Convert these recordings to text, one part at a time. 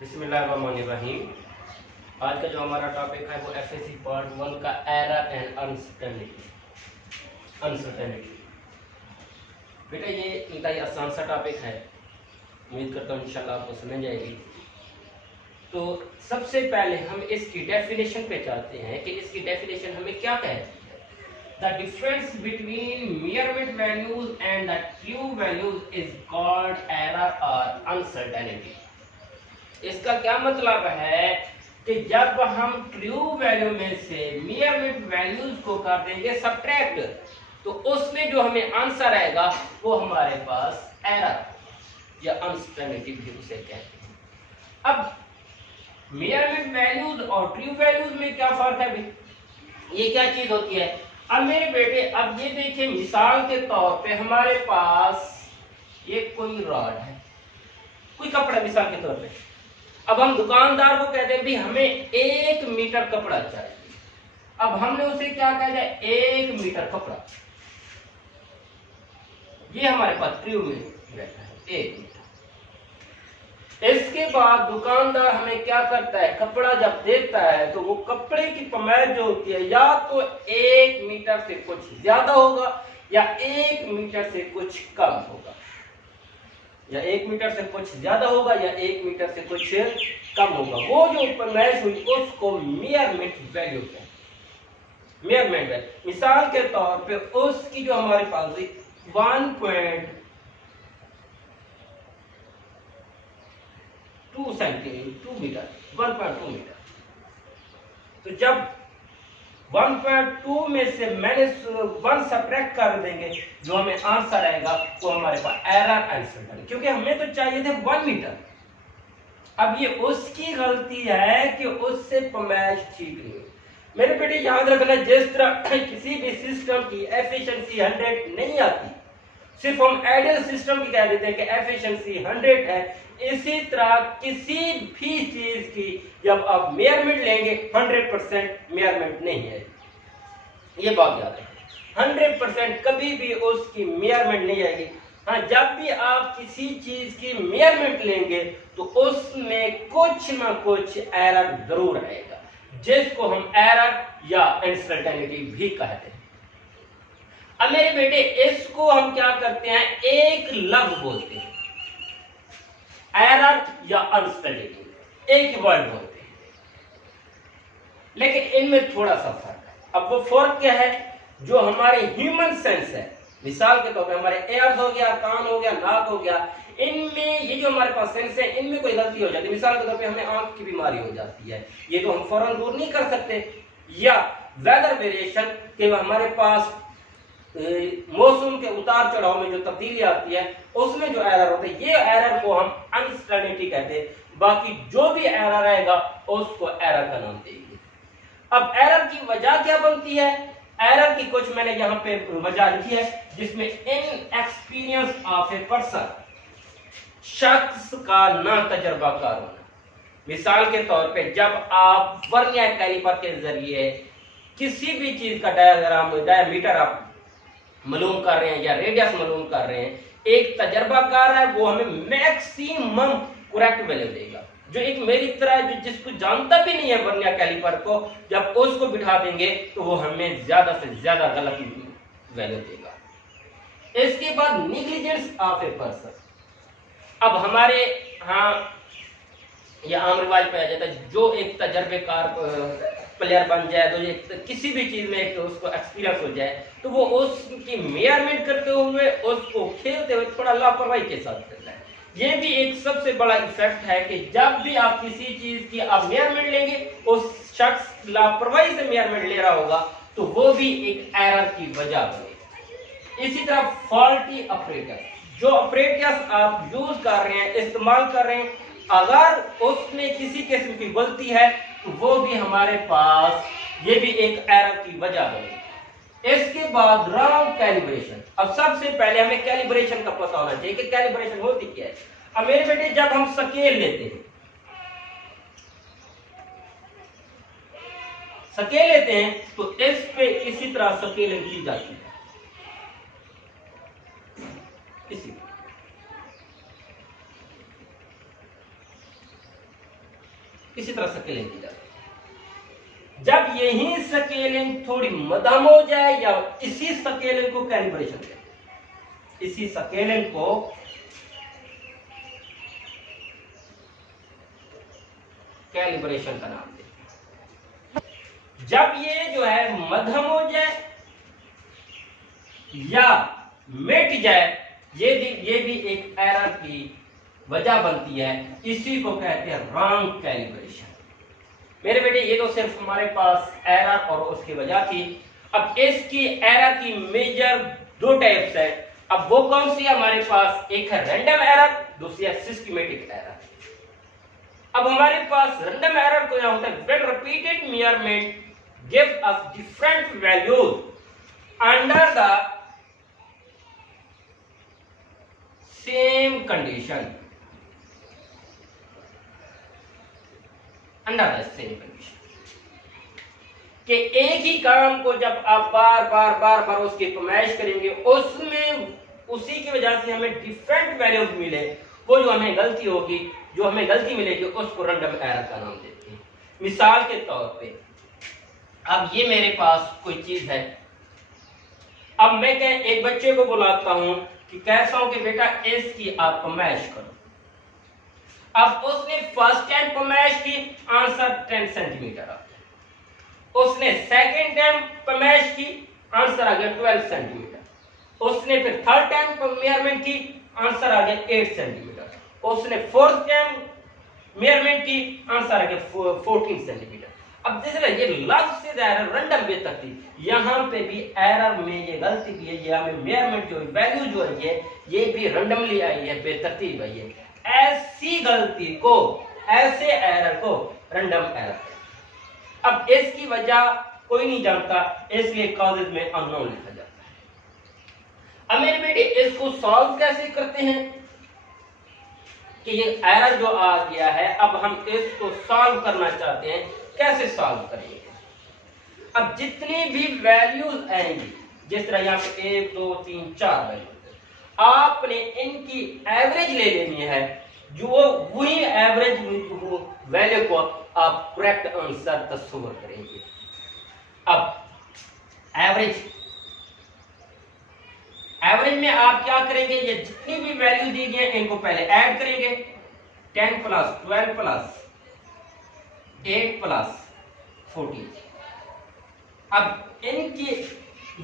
बिस्मिल्लाहिर्रहमानिर्रहीम। आज का जो हमारा टॉपिक है वो एफएससी पार्ट 1 का एरर एंड अनसर्टेनिटी। बेटा ये इंतहाई आसान सा टॉपिक है, उम्मीद करता हूँ इंशाल्लाह आपको समझ आएगी। तो सबसे पहले हम इसकी डेफिनेशन पे चाहते हैं कि इसकी डेफिनेशन हमें क्या कहती है। The difference between measurement values and the true values is called error और अनसर्टेनिटी। इसका क्या मतलब है कि जब हम ट्रू वैल्यू में से मेजरमेंट वैल्यूज को कर देंगे सब्ट्रैक्ट, तो उसमें जो हमें आंसर आएगा वो हमारे पास एरर या अनसर्टेनिटी भी उसे कहते हैं। अब मेजरमेंट वैल्यूज और ट्रू वैल्यूज में क्या फर्क है भाई, ये क्या चीज होती है। अब मेरे बेटे अब ये देखिए, मिसाल के तौर पे हमारे पास ये कोई रॉड है, कोई कपड़ा मिसाल के तौर पे। अब हम दुकानदार को कहते हैं भी हमें 1 मीटर कपड़ा चाहिए। अब हमने उसे क्या कहा जाए, 1 मीटर कपड़ा, ये हमारे पास ट्रू में बैठा है 1 मीटर। इसके बाद दुकानदार हमें क्या करता है, कपड़ा जब देता है तो वो कपड़े की पैमाइश जो होती है या तो 1 मीटर से कुछ ज्यादा होगा या 1 मीटर से कुछ कम होगा, या 1 मीटर से कुछ ज्यादा होगा या 1 मीटर से कुछ कम होगा। वो जो पैमाइश हुई उसको मेजरमेंट वैल्यू कहते हैं। मेजरमेंट है, मिसाल के तौर पे उसकी जो हमारे पास 1.2 सेंटीमीटर 1.2 मीटर। तो जब 1.2 में से -1 सब्ट्रैक्ट कर देंगे, जो हमें आंसर आएगा वो हमारे पास एरर आंसर, क्योंकि हमें तो चाहिए थे 1 मीटर। अब ये उसकी गलती है कि उससे पैमाइश ठीक नहीं है। मेरे बेटे याद रखना, जिस तरह किसी भी सिस्टम की एफिशिएंसी 100 नहीं आती, सिर्फ हम आइडियल सिस्टम की कह देते हैं कि एफिशिएंसी 100 है, इसी तरह किसी भी चीज की जब आप मेजरमेंट लेंगे 100% मेजरमेंट नहीं है। ये बात याद रखें, 100% कभी भी उसकी मेजरमेंट नहीं आएगी। हाँ, जब भी आप किसी चीज की मेजरमेंट लेंगे तो उसमें कुछ ना कुछ एरर जरूर आएगा, जिसको हम एरर या अनसर्टेनिटी भी कहते हैं। अब मेरे बेटे इसको हम क्या करते हैं, एक लफ्ज बोलते हैं, एरर या अनसर्टेनिटी, एक ही वर्ड बोलते हैं, लेकिन इनमें थोड़ा सा फर्क है। अब वो फर्क क्या है, जो हमारे ह्यूमन सेंस है, मिसाल के तौर पे हमारे एयर्स हो गया, कान हो गया, नाक हो गया, इनमें ये जो हमारे पास सेंस है इनमें कोई गलती हो जाती है, मिसाल के तौर पे हमें आंख की बीमारी हो जाती है, ये तो हम फौरन दूर नहीं कर सकते। या वेदर वेरिएशन के हमारे पास मौसम के उतार चढ़ाव में जो तब्दीली आती है उसमें जो एरर होते हैं, ये एरर को हम अनसर्टेनिटी कहते हैं। बाकी जो भी एरर आएगा उसको एरर का नाम देंगे। अब एरर की वजह क्या बनती है, एरर की कुछ मैंने यहां पे वजह लिखी है, जिसमें इनएक्सपीरियंस ऑफ ए पर्सन, शख्स का ना तजर्बाकार होना। मिसाल के तौर पे जब आप वर्नियर कैलिपर के जरिए किसी भी चीज का डायमीटर आप मालूम कर रहे हैं या रेडियस मालूम कर रहे हैं, एक तजर्बाकार है वो हमें मैक्सिमम करेक्ट वैल्यू देगा। जो एक मेरी तरह जो जिसको जानता भी नहीं है वर्नियर कैलिपर को, जब उसको बिठा देंगे तो वो हमें ज्यादा से ज्यादा गलत वैल्यू देगा। इसके बाद नेग्लिजेंस ऑफ ए पर्सन। अब हमारे यहाँ यह आम रिवाज पे आ जाता है, जो एक तजर्बेकार प्लेयर बन जाए, तो ये किसी भी चीज में एक उसको एक्सपीरियंस हो जाए, तो वो उसकी मेजरमेंट करते हुए उसको खेलते हुए थोड़ा लापरवाही के साथ खेलता है। ये भी एक सबसे बड़ा इफेक्ट है कि जब भी आप किसी चीज की आप मेजरमेंट लेंगे, उस शख्स लापरवाही से मेजरमेंट ले रहा होगा तो वो भी एक एरर की वजह बनेगी। इसी तरह फॉल्टी ऑपरेटर, जो ऑपरेटर्स आप यूज कर रहे हैं, इस्तेमाल कर रहे हैं, अगर उसमें किसी किस्म की गलती है तो वो भी हमारे पास ये भी एक एरर की वजह बनेगी। इसके बाद रॉन्ग कैलिब्रेशन। अब सबसे पहले हमें कैलिब्रेशन का पता होना चाहिए कि कैलिब्रेशन होती क्या है। अब मेरे बेटे जब हम स्केल लेते हैं, तो इस पे इसी तरह स्केलिंग की जाती है, इसी इसी तरह स्केलिंग की जाती है। जब यही स्केलिंग थोड़ी मध्यम हो जाए या इसी स्केलिंग को कैलिब्रेशन कहते हैं, इसी स्केलिंग को कैलिब्रेशन का नाम देते हैं। जब ये जो है मध्यम हो जाए या मिट जाए, ये भी एक एरर की वजह बनती है, इसी को कहते हैं रॉन्ग कैलिब्रेशन। मेरे बेटे ये तो सिर्फ हमारे पास एरर और उसकी वजह थी। अब इसकी एरर की मेजर दो टाइप्स है। अब वो कौन सी है हमारे पास? एक है रैंडम एरर, दूसरी है सिस्टमैटिक एरर। अब हमारे पास रैंडम एरर को क्या होता है? When repeated measurement give us different values under the same condition, under the same condition, कि एक ही काम को जब आप बार बार उसकी पैमाइश करेंगे, उसमें उसी की वजह से हमें डिफरेंट वैल्यूज मिले, वो जो हमें गलती होगी, जो हमें गलती मिलेगी, उसको रैंडम एरर का नाम देते हैं। मिसाल के तौर पे अब ये मेरे पास कोई चीज है, अब मैं एक बच्चे को बुलाता हूं कि कहता हूं कि बेटा इसकी आप पैमाइश करो। अब उसने फर्स्ट टाइम पैमाइश की, आंसर 10 सेंटीमीटर आता है। उसने सेकंड टाइम पैमाइश की, आंसर आ गया 12 सेंटीमीटर। उसने फिर थर्ड टाइम मेजरमेंट की, आंसर आ गया 8 सेंटीमीटर। उसने फोर्थ टाइम मेजरमेंट की, आंसर आ गया 14 सेंटीमीटर। अब जैसे ये लफ्ज से एरर रैंडम बेतरतीब, यहाँ पे भी एरर में ये गलती भी है, ये हमें मेजरमेंट जो वैल्यू जो है ये भी रैंडमली आई है, बेतरतीब आई है। ऐसी गलती को, ऐसे एरर को रैंडम एरर। अब इसकी वजह कोई नहीं जानता, इसलिए कॉजेज में अननोन लिखा जाता है। अब मेरे बेटे इसको सॉल्व कैसे करते हैं कि ये एरर जो आ गया है, अब हम इसको सॉल्व करना चाहते हैं, कैसे सॉल्व करेंगे? अब जितनी भी वैल्यूज आएंगी, जिस तरह यहाँ पे 1 2 3 4 वैल्यू, आपने इनकी एवरेज ले लेनी है, जो वही एवरेज वैल्यू को आप करेक्ट आंसर तस्वीर करेंगे। अब एवरेज में आप क्या करेंगे? ये जितनी भी वैल्यू दी गई है इनको पहले ऐड करेंगे, 10 प्लस 12 प्लस 8 प्लस 14। अब इनकी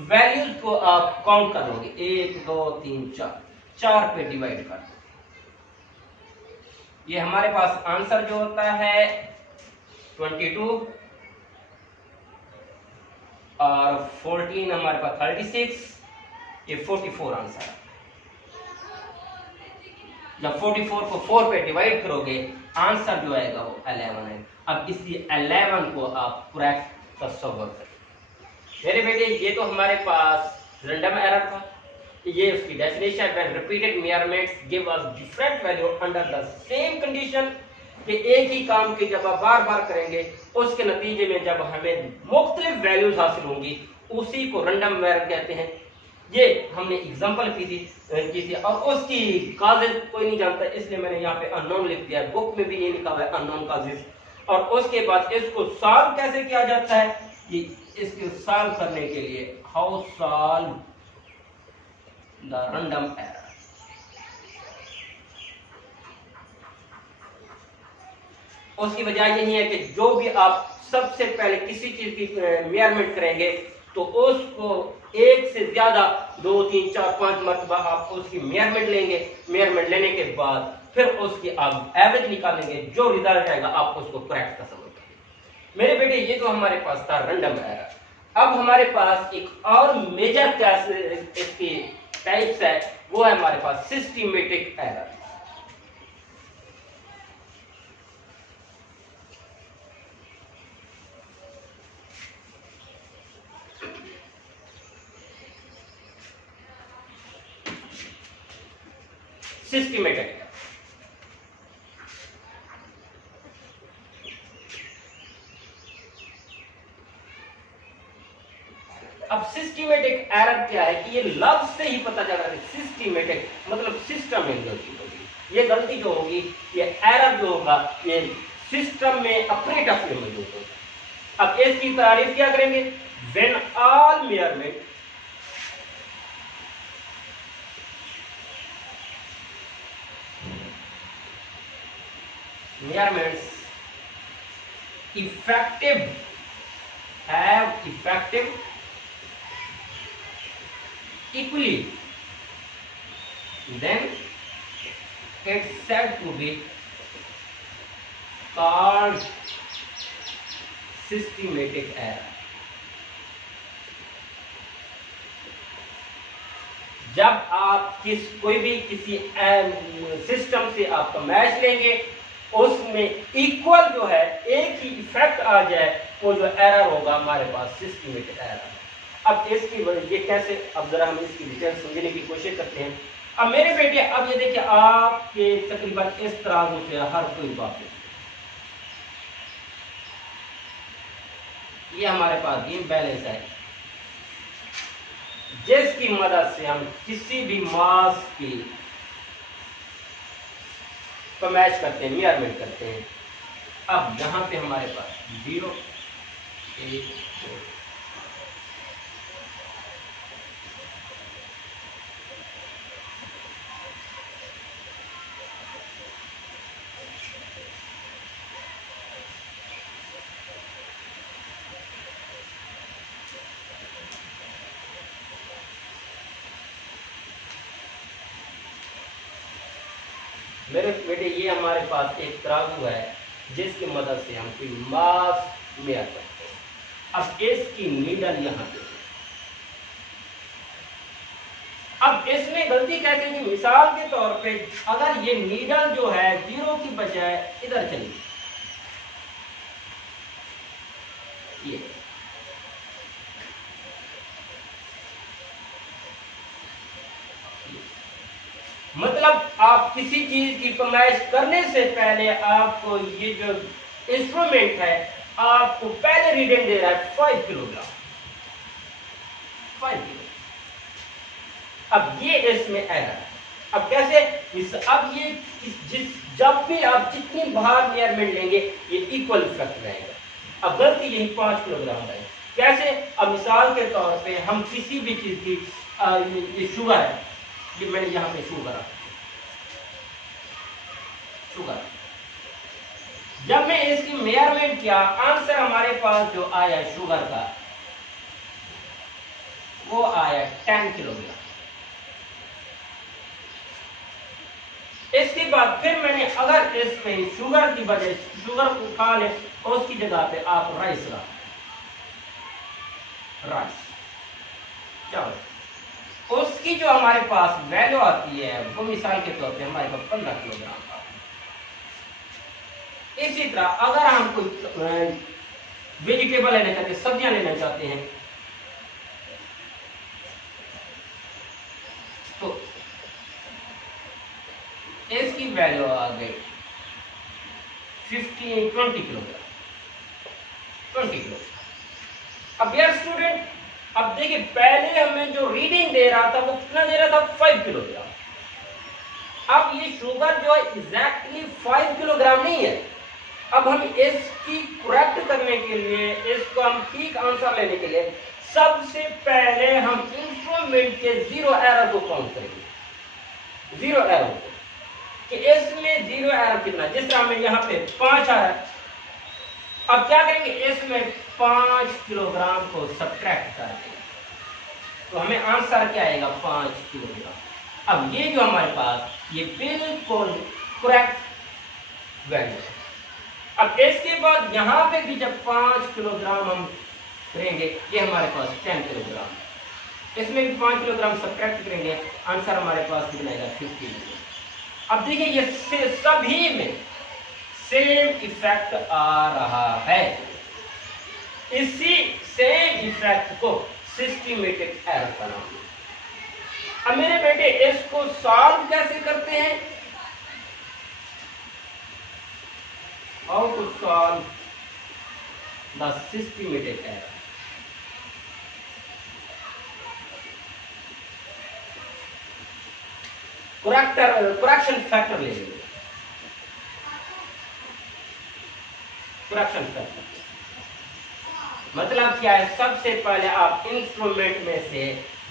वैल्यूज को आप काउंट कर लोगे, 1 2 3 4 पे डिवाइड कर दो। ये हमारे पास आंसर जो होता है 22 और 14 हमारे पास 36, ये 44 आंसर है। जब 44 को 4 पे डिवाइड करोगे, आंसर जो आएगा वो 11 है। अब इसी 11 को आप करेक्ट तस्वीर करें। मेरे बेटे ये तो हमारे पास रैंडम एरर था, ये उसकी definition, when repeated measurements give us different value under the same condition, कि एक ही काम की जब आप बार बार करेंगे, उसके नतीजे में जब हमें मुख्तलिफ वैल्यूज हासिल होंगी, उसी को रैंडम एरर कहते हैं। ये हमने एग्जांपल की थी और उसकी काजेज कोई नहीं जानता, इसलिए मैंने यहाँ पे अननोन लिख दिया। बुक में भी ये लिखा हुआ है अननोन काजेज। और उसके बाद इसको सॉल्व कैसे किया जाता है, कि इसको सॉल्व करने के लिए how solve the random error. उसकी वजह यही है कि जो भी आप सबसे पहले किसी चीज की मेजरमेंट करेंगे, तो उसको एक से ज्यादा 2 3 4 5 मरतबा आप उसकी मेजरमेंट लेंगे। मेजरमेंट लेने के बाद फिर उसकी आप एवरेज निकालेंगे, जो रिजल्ट आएगा आप उसको करेक्ट कर समझेंगे। मेरे बेटे ये तो हमारे पास था रैंडम एरर। अब हमारे पास एक और मेजर क्लास इसकी टाइप्स है, वो है हमारे पास सिस्टमैटिक एरर। सिस्टमैटिक अब सिस्टमैटिक एरर क्या है कि ये लफ्ज से ही पता चल रहा है। सिस्टमैटिक मतलब सिस्टम में गलती होगी, ये गलती जो होगी, ये एरर जो होगा, ये सिस्टम में अपने टफ में मौजूद होगा। अब इसकी तारीफ क्या करेंगे? When all measurements have effective equally, then it's said to be called systematic error. जब आप कोई भी किसी सिस्टम से आप मैच लेंगे, उसमें इक्वल जो है एक ही इफेक्ट आ जाए, वो जो एरर होगा हमारे पास सिस्टमेटिक एरर। अब इसकी ये कैसे, अब जरा हम इसकी डिटेल समझने की कोशिश करते हैं। अब मेरे बेटे, अब ये देखिए आपके तकरीबन इस तराजू से हर कोई बात, ये हमारे पास ये बैलेंस है, जिसकी मदद से हम किसी भी मास की को मैच करते हैं, मेजरमेंट करते हैं। अब यहां पे हमारे पास 0 1 2 मेरे बेटे, ये हमारे पास एक तराजू है जिसकी मदद से हम कोई मास मेजर करते हैं। अब इसकी नीडल यहाँ पे, अब इसमें गलती कहते हैं कि मिसाल के तौर पे अगर ये नीडल जो है 0 की बजाय इधर चली, ये मतलब आप किसी चीज की पैमाइश करने से पहले आपको ये जो इंस्ट्रूमेंट है आपको पहले रीडिंग दे रहा है 5 किलोग्राम, 5 किलो। अब ये इसमें एरर है। अब कैसे अब ये जब भी आप जितनी बाहर मेजरमेंट लेंगे ये इक्वल इफेक्ट रहेगा। अब गलती यही 5 किलोग्राम है। कैसे? अब मिसाल के तौर पे हम किसी भी चीज की ये शुगर है, ये मैंने यहाँ पे शुगर जब मैं इसकी मेजरमेंट किया, आंसर हमारे पास जो आया शुगर का वो आया 10 किलोग्राम। इसके बाद फिर मैंने अगर इसमें शुगर की बजाय शुगर को खा ले और उसकी जगह पे आप राइस चावल, उसकी जो हमारे पास वैल्यू आती है वो मिसाल के तौर पे हमारे पास 15 किलोग्राम का। इसी तरह अगर हम कोई वेजिटेबल लेना चाहते हैं, सब्जियां लेना चाहते हैं, तो इसकी वैल्यू आ गई 20 किलोग्राम, 20 किलो। अब यार स्टूडेंट, अब देखिए पहले हमें जो रीडिंग दे रहा था वो कितना दे रहा था? 5 किलोग्राम। अब ये शुगर जो है एग्जैक्टली 5 किलोग्राम नहीं है। अब हम इसकी करेक्ट करने के लिए, इसको हम ठीक आंसर लेने के लिए सबसे पहले हम इंस्ट्रूमेंट के 0 एरर को काउंट करेंगे। 0 एरर को कि इसमें 0 एरर कितना, जिस तरह हमें यहाँ पे 5 आ रहा है। अब क्या करेंगे? इसमें 5 किलोग्राम को सब्ट्रैक्ट करेंगे तो हमें आंसर क्या आएगा? 5 किलोग्राम। अब ये जो हमारे पास ये बिल्कुल करेक्ट वैल्यू है। अब इसके बाद यहाँ पे भी जब 5 किलोग्राम हम करेंगे, ये हमारे पास 10 किलोग्राम, इसमें भी 5 किलोग्राम सब्ट्रैक्ट करेंगे, आंसर हमारे पास कितना आएगा? 50। अब देखिए ये सभी में सेम इफेक्ट आ रहा है। इसी सेम इफेक्ट को सिस्टमेटिक एरर का नाम है। अब मेरे बेटे इसको सॉल्व कैसे करते हैं? How to solve the systematic error? Correction factor ले लेंगे। फ्रैक्शन कर सकते हैं। मतलब क्या है, सबसे पहले आप इंस्ट्रूमेंट में से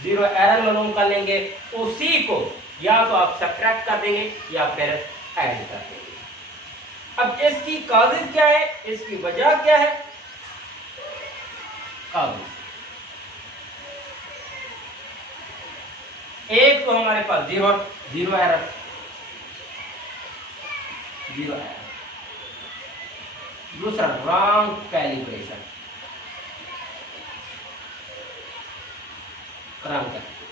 जीरो एरर मालूम कर लेंगे, उसी को या तो आप सब्ट्रैक्ट कर देंगे या फिर ऐड कर देंगे। अब इसकी काजेज क्या है, इसकी वजह क्या है? काजेज एक तो हमारे पास जीरो जीरो एरर, दूसरा रॉन्ग कैलिब्रेशन,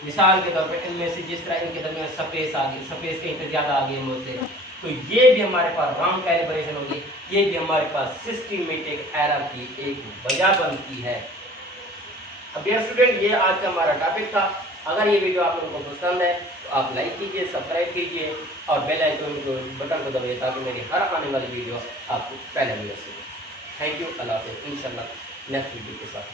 मिसाल के तौर पे इनमें से जिस तरह इनके दरमियान स्पेस आ गई, स्पेस कहीं पे ज्यादा आ गई मुझसे, तो ये भी हमारे पास रॉन्ग कैलिब्रेशन होगी, ये भी हमारे पास सिस्टमेटिक एरर की एक वजह बनती है। अब डियर स्टूडेंट, ये आज का हमारा टॉपिक था। अगर ये वीडियो आप लोगों को पसंद है तो आप लाइक कीजिए, सब्सक्राइब कीजिए और बेल आइकन को बटन को दबाइए ताकि मेरी हर आने वाली वीडियो आपको पहले मिल सके। थैंक यू, अल्लाह हाफ़िज़। इंशाल्लाह नेक्स्ट वीडियो के साथ।